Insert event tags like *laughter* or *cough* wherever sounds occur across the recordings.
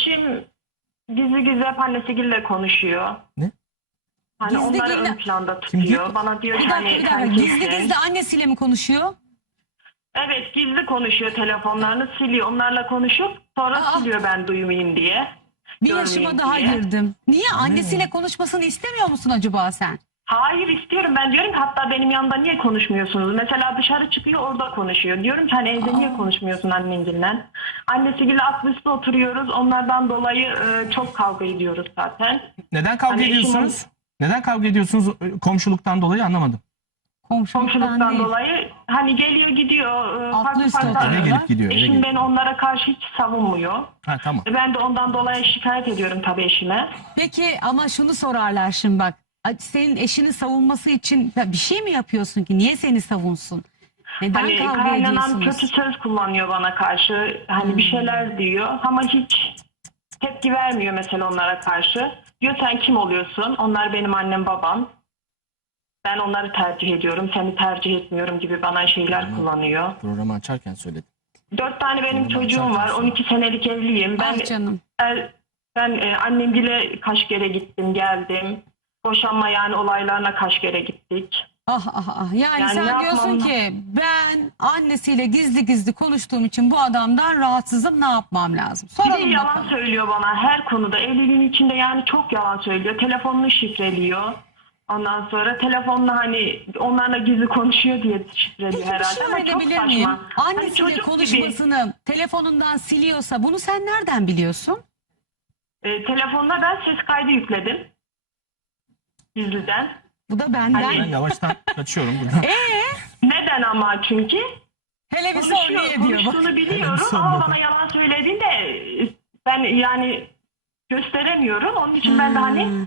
Eşim gizli gizli hep annesiyle konuşuyor. Ne? Hani Gizli onları gizli- ön planda Kim tutuyor. gizli- Bana diyor Bir ki dakika hani bir dakika. sen Gizli kimsin? gizli annesiyle mi konuşuyor? Evet gizli konuşuyor telefonlarını siliyor. Onlarla konuşup sonra Aa. siliyor ben duymayayım diye. Bir Görmeyeyim yaşıma daha diye. girdim. Niye annesiyle konuşmasını istemiyor musun acaba sen? Hayır istiyorum. Ben diyorum ki hatta benim yanımda niye konuşmuyorsunuz? Mesela dışarı çıkıyor orada konuşuyor. Diyorum ki hani evde niye konuşmuyorsun annenle? Annesiyle atlı üstü oturuyoruz. Onlardan dolayı e, çok kavga ediyoruz zaten. Neden kavga Hani ediyorsunuz? Neden kavga ediyorsunuz komşuluktan dolayı anlamadım. Komşuluktan, Komşuluktan değil. dolayı hani geliyor gidiyor. e, Atlı farklı üstü farklı oturuyorlar. Eve gelip gidiyor. Eve Eşim gelip. beni onlara karşı hiç savunmuyor. Ha tamam. E, Ben de ondan dolayı şikayet ediyorum tabii eşime. Peki ama şunu sorarlar şimdi bak. Senin eşini savunması için ya bir şey mi yapıyorsun ki? Niye seni savunsun? Neden Hani kavga ediyorsunuz? kötü söz kullanıyor bana karşı. Hani bir şeyler diyor ama hiç tepki vermiyor mesela onlara karşı. Diyor sen kim oluyorsun? Onlar benim annem babam. Ben onları tercih ediyorum. Seni tercih etmiyorum gibi bana şeyler kullanıyor. Programı açarken söyledim. Dört tane benim Tamam, çocuğum zaten var. sen- 12 senelik evliyim. Ben Ah canım. ben, ben e, annemgile kaç kere gittim geldim. Boşanma yani olaylarına kaç kere gittik. Ah ah ah. Yani, Yani sen ne diyorsun yapmam- ki ben annesiyle gizli gizli konuştuğum için bu adamdan rahatsızım ne yapmam lazım? Bir de Soralım yalan bakalım. söylüyor bana her konuda. Evliliğin içinde yani çok yalan söylüyor. Telefonunu şifreliyor. Ondan sonra telefonla hani onlarla gizli konuşuyor diye şifreliyor Peki bir herhalde şey ama çok öğrenebilir saçma. miyim? Hani Annesiyle çocuk gibi, konuşmasını telefonundan siliyorsa bunu sen nereden biliyorsun? e, telefonla ben ses kaydı yükledim. Gizliden. Bu da benden. Hani- Ben yavaştan kaçıyorum buradan. *laughs* Neden ama çünkü? Hele bir Konuşuyor, niye diyor. bak. konuştuğunu biliyorum ama bana yalan söylediğinde e, ben yani gösteremiyorum. Onun için ben de hani Hmm.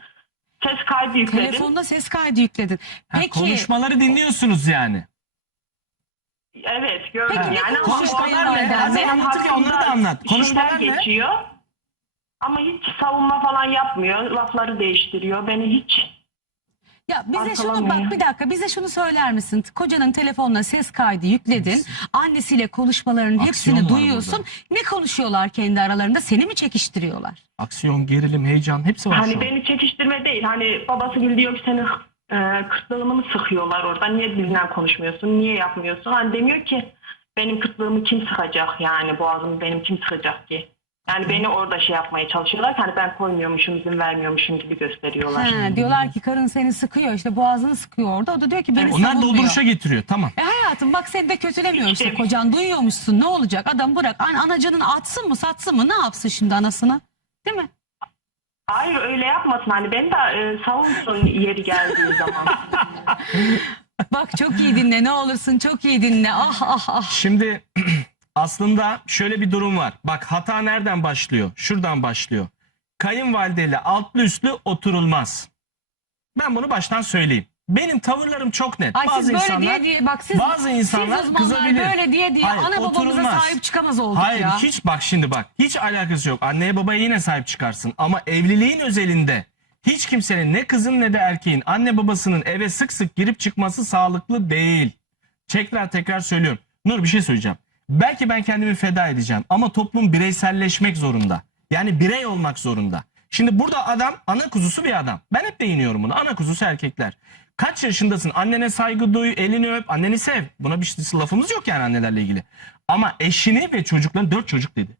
ses kaydı yükledim. Telefonda ses kaydı yükledin. Ha, Peki konuşmaları dinliyorsunuz yani. Evet gördüm Peki ne yani. Ama konuşmalar ne? benim anlatırken onları da hakkımda anlat. Konuşmalar ne? geçiyor. Ama hiç savunma falan yapmıyor. Lafları değiştiriyor. Beni hiç Ya bize şunu bak bir dakika bize şunu söyler misin? Kocanın telefonuna ses kaydı yükledin. Annesiyle konuşmalarının Aksiyon hepsini var duyuyorsun. Ne konuşuyorlar kendi aralarında? Seni mi çekiştiriyorlar? Aksiyon, gerilim, heyecan hepsi var şu hani an. beni çekiştirme değil. Hani babası gibi diyor ki seni e, kırtlığımı mı sıkıyorlar orada? Niye dilinden konuşmuyorsun? Niye yapmıyorsun? Hani demiyor ki benim kırtlığımı kim sıkacak yani boğazımı benim kim sıkacak ki? Yani beni orada şey yapmaya çalışıyorlar hani ben koymuyormuşum izin vermiyormuşum gibi gösteriyorlar. Ha, diyorlar ki karın seni sıkıyor işte boğazını sıkıyor orada. O da diyor ki beni Onlar savunmuyor. dolduruşa getiriyor tamam. E hayatım bak seni de kötülemiyor işte İşte- kocan duyuyormuşsun ne olacak adam bırak An anacanın atsın mı satsın mı ne yapsın şimdi anasını değil mi? Hayır öyle yapmasın hani beni de e, savunsun yeri geldiği zaman. *laughs* *laughs* Bak çok iyi dinle ne olursun çok iyi dinle ah ah ah. Şimdi aslında şöyle bir durum var. Bak hata nereden başlıyor? Şuradan başlıyor. Kayınvalideyle altlı üstlü oturulmaz. Ben bunu baştan söyleyeyim. Benim tavırlarım çok net. Ay bazı siz böyle insanlar diye diye bak siz bazı insanlar siz kızabilir. böyle diye diye Hayır, ana babamıza oturulmaz. sahip çıkamaz olduk Hayır ya. hiç bak şimdi bak hiç alakası yok. Anneye babaya yine sahip çıkarsın ama evliliğin özelinde hiç kimsenin ne kızın ne de erkeğin anne babasının eve sık sık girip çıkması sağlıklı değil. Tekrar tekrar söylüyorum. Nur bir şey söyleyeceğim. Belki ben kendimi feda edeceğim ama toplum bireyselleşmek zorunda. Yani birey olmak zorunda. Şimdi burada adam ana kuzusu bir adam. Ben hep değiniyorum bunu. Ana kuzusu erkekler. Kaç yaşındasın? Annene saygı duy, elini öp, anneni sev. Buna bir şey- lafımız yok yani annelerle ilgili. Ama eşini ve çocuklarını dört çocuk dedi.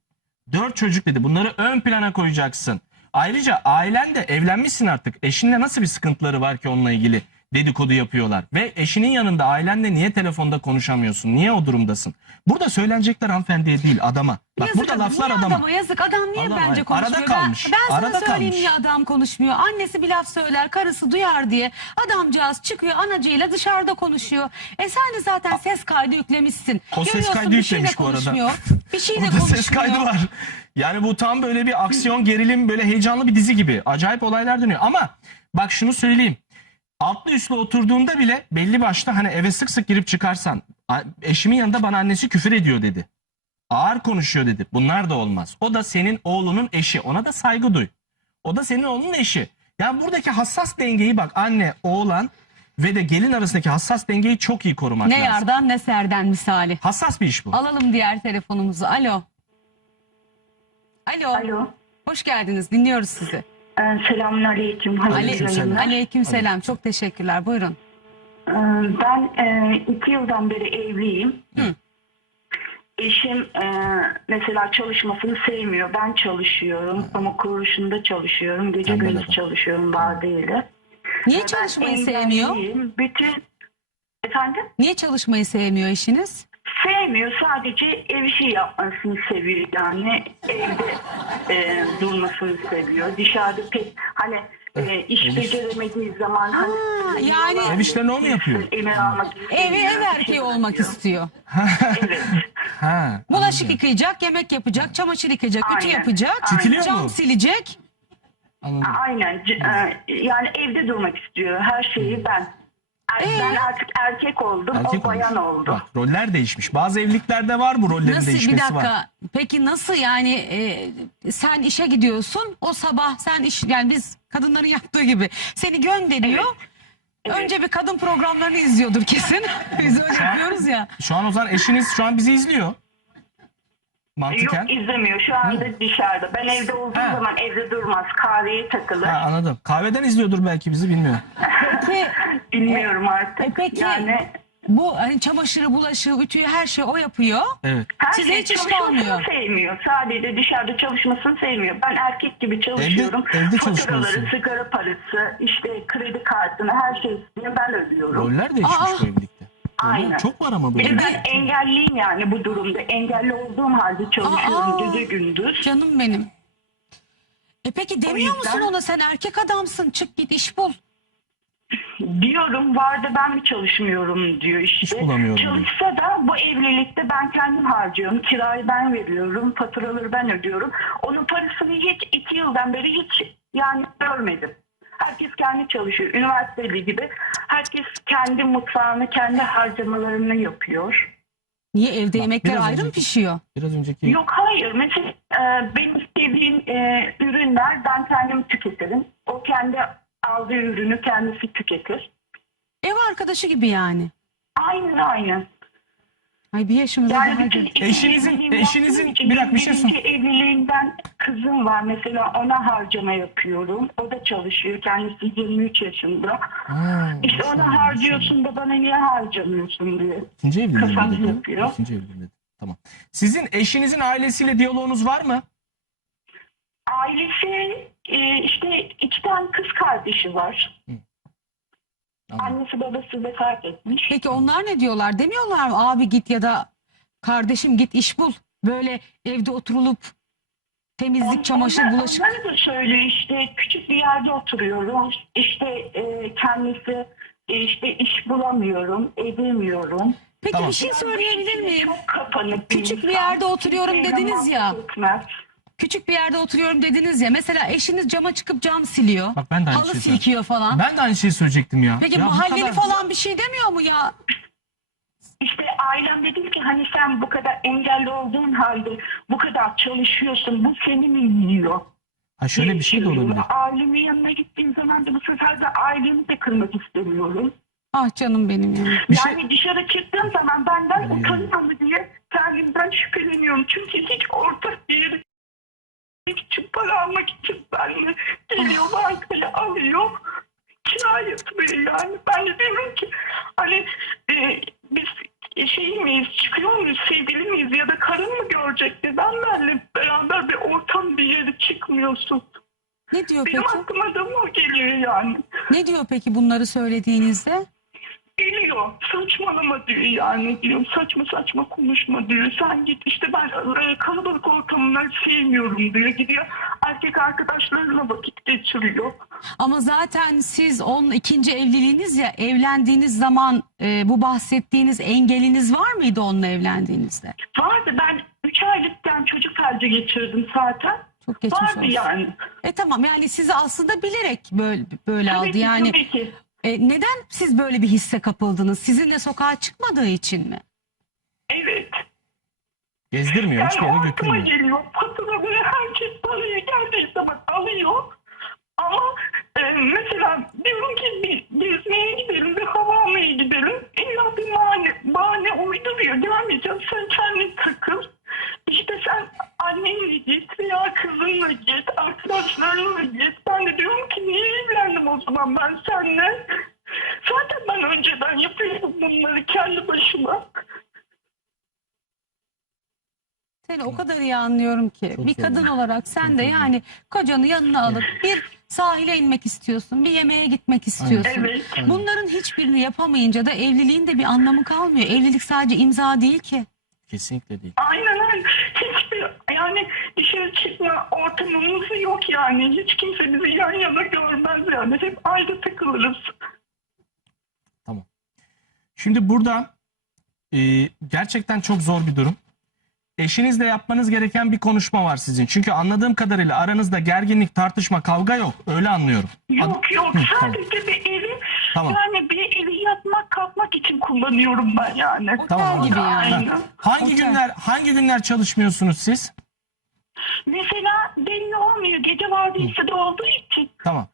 Dört çocuk dedi. Bunları ön plana koyacaksın. Ayrıca ailen de evlenmişsin artık. Eşinle nasıl bir sıkıntıları var ki onunla ilgili dedikodu yapıyorlar. Ve eşinin yanında ailenle niye telefonda konuşamıyorsun? Niye o durumdasın? Burada söylenecekler hanımefendiye değil adama. Bak Yazık burada laflar niye adama. adama yazık adam niye Adam, bence hayır. konuşmuyor? Arada kalmış. Ben, ben sana Arada söyleyeyim kalmış. niye adam konuşmuyor. Annesi bir laf söyler karısı duyar diye adamcağız çıkıyor anacıyla dışarıda konuşuyor. E sen de zaten ses kaydı yüklemişsin. O ses kaydı şey yüklemiş bu arada. Bir şey *laughs* de Burada konuşmuyor. ses kaydı var. Yani bu tam böyle bir aksiyon, gerilim, böyle heyecanlı bir dizi gibi. Acayip olaylar dönüyor. Ama bak şunu söyleyeyim. Altlı üstlü oturduğunda bile belli başta hani eve sık sık girip çıkarsan "A- eşimin yanında bana annesi küfür ediyor dedi. Ağır konuşuyor dedi. Bunlar da olmaz. O da senin oğlunun eşi. Ona da saygı duy. O da senin oğlunun eşi. Yani buradaki hassas dengeyi bak anne, oğlan ve de gelin arasındaki hassas dengeyi çok iyi korumak Ne lazım. yardan ne serden misali. Hassas bir iş bu. Alalım diğer telefonumuzu. Alo. Alo. Alo. Hoş geldiniz. Dinliyoruz sizi. Ee, Selamünaleyküm. Ale Aleykümselam. Aleyküm selam. Çok teşekkürler. Buyurun. Ee, Ben e, iki yıldan beri evliyim. Hı. Eşim e, mesela çalışmasını sevmiyor. Ben çalışıyorum. Kamu kuruluşunda çalışıyorum. Gece gündüz çalışıyorum vardiyalı. Niye Ben çalışmayı sevmiyor? Bütün efendim Niye çalışmayı sevmiyor eşiniz? Sevmiyor. Sadece ev işi yapmasını seviyor yani. Evde e, durmasını seviyor. Dışarıda pek hani e, iş beceremediği zaman hani Ha, yani Ev işlerini o mu yapıyor? Emir almak evi ev erkeği şey olmak istiyor. Evet. Ha. Bulaşık yıkayacak, yemek yapacak, çamaşır yıkayacak, ütü Aynen. yapacak, Çitiliyor cam mu? silecek. Anladım. Aynen. C- e, Yani evde durmak istiyor. Her şeyi ben. Er- Ee? Ben artık erkek oldum. Erkek o bayan olmuş. oldu. Bak roller değişmiş. Bazı evliliklerde var bu rollerin Nasıl bir değişmesi dakika? var. Peki nasıl yani e, sen işe gidiyorsun o sabah sen iş yani biz kadınların yaptığı gibi seni gönderiyor. Evet. Önce bir kadın programlarını izliyordur kesin. *laughs* Biz öyle yapıyoruz ya. Şu an o zaman eşiniz şu an bizi izliyor. Mantıken. Yok izlemiyor. Şu anda dışarıda. Ben evde olduğum Ha. zaman evde durmaz. Kahveye takılır. Ha, anladım. Kahveden izliyordur belki bizi bilmiyorum. Peki *laughs* Bilmiyorum artık. e, peki Yani bu hani çamaşırı, bulaşığı, ütüyü her şey o yapıyor. Evet. her Size şey hiç iş kalmıyor. sevmiyor. Sadece dışarıda çalışmasını sevmiyor. Ben erkek gibi çalışıyorum. evde Faturaları, çalışmalısın. sigara parası, işte kredi kartını her şeyini ben ödüyorum. Roller değişmiş Aa. bu evlilikte. Aynen. Çok var ama böyle. Bir de ben engelliyim yani bu durumda. Engelli olduğum halde çalışıyorum Aa. gece gündüz. Canım benim. E peki demiyor yüzden- musun ona sen erkek adamsın çık git iş bul. Diyorum vardı ben mi çalışmıyorum diyor işte. İş bulamıyorum diyor. Çalışsa da bu evlilikte ben kendim harcıyorum. Kirayı ben veriyorum. Faturaları ben ödüyorum. Onun parasını hiç iki yıldan beri hiç yani görmedim. Herkes kendi çalışıyor. Üniversiteli gibi. Herkes kendi mutfağını, kendi harcamalarını yapıyor. Niye evde yemekler biraz ayrı mı önceki- pişiyor? Biraz önceki Yok hayır. Mesela e, benim sevdiğim e, ürünler ben kendim tüketirim. O kendi aldığı ürünü kendisi tüketir. Ev arkadaşı gibi yani. Aynen aynen. Ay bir yaşımızda Yani daha bütün Eşinizin- eşinizin- bir dakika, bir şey birinci evliliğinden kızım var mesela ona harcama yapıyorum. O da çalışıyor. Kendisi 23 yaşında. Ha, İşte maşallah, ona harcıyorsun da bana niye harcamıyorsun diye. İkinci evliliğim Kafam dedi. yapıyor. İkinci evliliğim dedi. Tamam. Sizin eşinizin ailesiyle diyaloğunuz var mı? Ailesi e, işte iki tane kız kardeşi var. Anladım. Annesi babası vefat etmiş. Peki onlar ne diyorlar? Demiyorlar mı abi git ya da kardeşim git iş bul. Böyle evde oturulup temizlik, çamaşır, Onlar- bulaşık. Onlar da söylüyor işte küçük bir yerde oturuyorum. İşte e, kendisi e, işte iş bulamıyorum, edemiyorum. Peki Tamam. bir şey söyleyebilir miyim? Çok kapanık Küçük bir insan. yerde oturuyorum Kimseyle dediniz ya. muhabbet etmez. Küçük bir yerde oturuyorum dediniz ya. Mesela eşiniz cama çıkıp cam siliyor. Bak ben de aynı Halı şeyi silkiyor falan. Ben de aynı şeyi söyleyecektim ya. Peki Ya bu mahalleli kadar- falan bir şey demiyor mu ya? İşte ailem dedim ki hani sen bu kadar engelli olduğun halde bu kadar çalışıyorsun. Bu seni mi yiyor? Ha şöyle bir şey de olabilir. Ailemin yanına gittiğim zaman da bu sefer de ailemi de kırmak istemiyorum. Ah canım benim ya. Bir şey- yani dışarı çıktığım zaman benden utanıyor mu diye kendimden şüpheleniyorum. Çünkü hiç ortak bir için para almak için benimle geliyor bankaya alıyor. Kira yatırıyor yani. Ben de diyorum ki hani e, biz şey miyiz, çıkıyor muyuz, sevgili miyiz ya da karın mı görecek. Ben benimle beraber bir ortam bir yere çıkmıyorsun. Ne diyor Benim peki? aklıma da o geliyor yani. Ne diyor peki bunları söylediğinizde? Yani diyor. Saçma saçma konuşma diyor. Sen git işte ben e, kalabalık ortamları sevmiyorum diyor. Gidiyor erkek arkadaşlarına vakit geçiriyor. Ama zaten siz onun ikinci evliliğiniz ya evlendiğiniz zaman e, bu bahsettiğiniz engeliniz var mıydı onunla evlendiğinizde? Vardı ben 3 aylıkken çocuk felci geçirdim zaten. Çok geçmiş Vardı olsun. yani. E tamam yani sizi aslında bilerek böyle böyle Tabii aldı. ki, Yani tabii ki. E, neden siz böyle bir hisse kapıldınız? Sizinle sokağa çıkmadığı için mi? Evet. Gezdirmiyor, Yani hiçbir yere aklıma götürmüyor. geliyor. Faturaları herkes parayı geldiği zaman alıyor. Ama e, mesela diyorum ki bir gezmeye gidelim, bir hava almaya gidelim. İlla bir bahane, bahane uyduruyor. Gelmeyeceğim, sen kendin takıl. İşte sen annenle git veya kız kızınla git, arkadaşlarınla git. Ben de diyorum ki niye evlendim o zaman ben seninle? Zaten ben önceden yapıyordum bunları kendi başıma. Seni o kadar iyi anlıyorum ki. Çok bir kadın olarak sen de yani kocanı yanına alıp bir sahile inmek istiyorsun, bir yemeğe gitmek istiyorsun. Evet. Bunların hiçbirini yapamayınca da evliliğin de bir anlamı kalmıyor. Evlilik sadece imza değil ki. Kesinlikle değil. Aynen öyle. Hiçbir yani dışarı çıkma ortamımız yok yani. Hiç kimse bizi yan yana görmez yani. Hep ayrı takılırız. Tamam. Şimdi burada e, gerçekten çok zor bir durum. Eşinizle yapmanız gereken bir konuşma var sizin. Çünkü anladığım kadarıyla aranızda gerginlik, tartışma, kavga yok. Öyle anlıyorum. Yok yok Hı, tamam. sadece bir evi Tamam. yani bir evi yatmak kalkmak için kullanıyorum ben yani. Otel Tamam, gibi yani. Aynen. Hangi Otel. günler hangi günler çalışmıyorsunuz siz? Mesela belli olmuyor. Gece vardiyası da olduğu için. Tamam.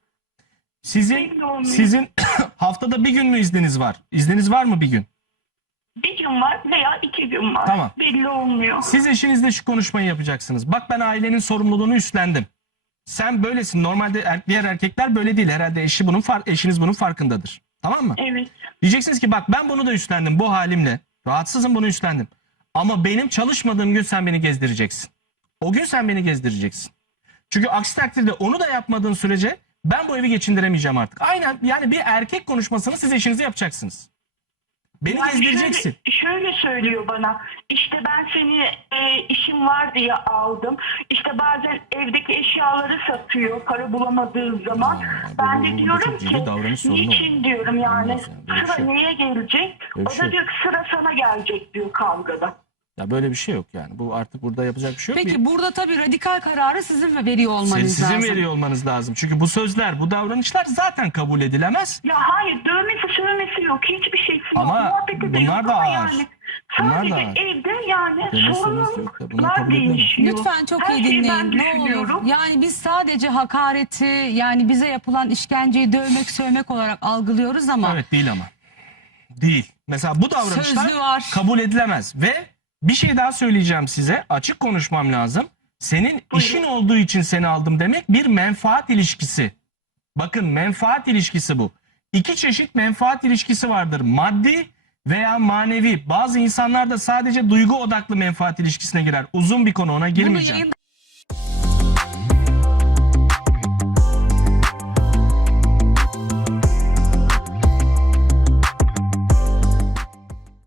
Sizin Belli olmuyor. sizin *coughs* haftada bir gün mü izniniz var? İzniniz var mı bir gün? Bir gün var veya iki gün var. Tamam. Belli olmuyor. Siz eşinizle şu konuşmayı yapacaksınız. Bak ben ailenin sorumluluğunu üstlendim. Sen böylesin. Normalde er- diğer erkekler böyle değil. Herhalde eşi bunun far- eşiniz bunun farkındadır. Tamam mı? Evet. Diyeceksiniz ki bak ben bunu da üstlendim bu halimle. Rahatsızım bunu üstlendim. Ama benim çalışmadığım gün sen beni gezdireceksin. O gün sen beni gezdireceksin. Çünkü aksi takdirde onu da yapmadığın sürece ben bu evi geçindiremeyeceğim artık. Aynen yani bir erkek konuşmasını siz eşinize yapacaksınız. Beni Yani gezdireceksin. Şöyle, şöyle söylüyor bana. İşte ben seni e, işim var diye aldım. İşte bazen evdeki eşyaları satıyor para bulamadığı zaman. Aa, ben bu- de bu diyorum çok ki ciddi davranış sorunu niçin var. diyorum yani. Olmaz yani, böyle bir sıra şey yok. neye gelecek? Böyle bir o şey da yok. diyor ki sıra sana gelecek diyor kavgada. Ya böyle bir şey yok yani. Bu artık burada yapacak bir şey yok. Bir- Peki burada tabii radikal kararı sizin veriyor olmanız Siz- sizin lazım. veriyor olmanız lazım. Çünkü bu sözler, bu davranışlar zaten kabul edilemez. Ya hayır yok. Hiçbir şeysi Ama de bunlar yok da ama ağır. Yani, Bunlar sadece da evde yani Dövmesi sövmesi yok kabul değişiyor. Lütfen çok Her iyi şeyi ben dinleyin. Ne olur. düşünüyorum. Yani biz sadece hakareti yani bize yapılan işkenceyi dövmek sövmek olarak algılıyoruz ama Evet değil ama. Değil. Mesela bu davranışlar Sözlü var. kabul edilemez. Ve bir şey daha söyleyeceğim size. Açık konuşmam lazım. Senin işin olduğu için seni aldım demek bir menfaat ilişkisi. Bakın menfaat ilişkisi bu. İki çeşit menfaat ilişkisi vardır. Maddi veya manevi. Bazı insanlar da sadece duygu odaklı menfaat ilişkisine girer. Uzun bir konu ona girmeyeceğim.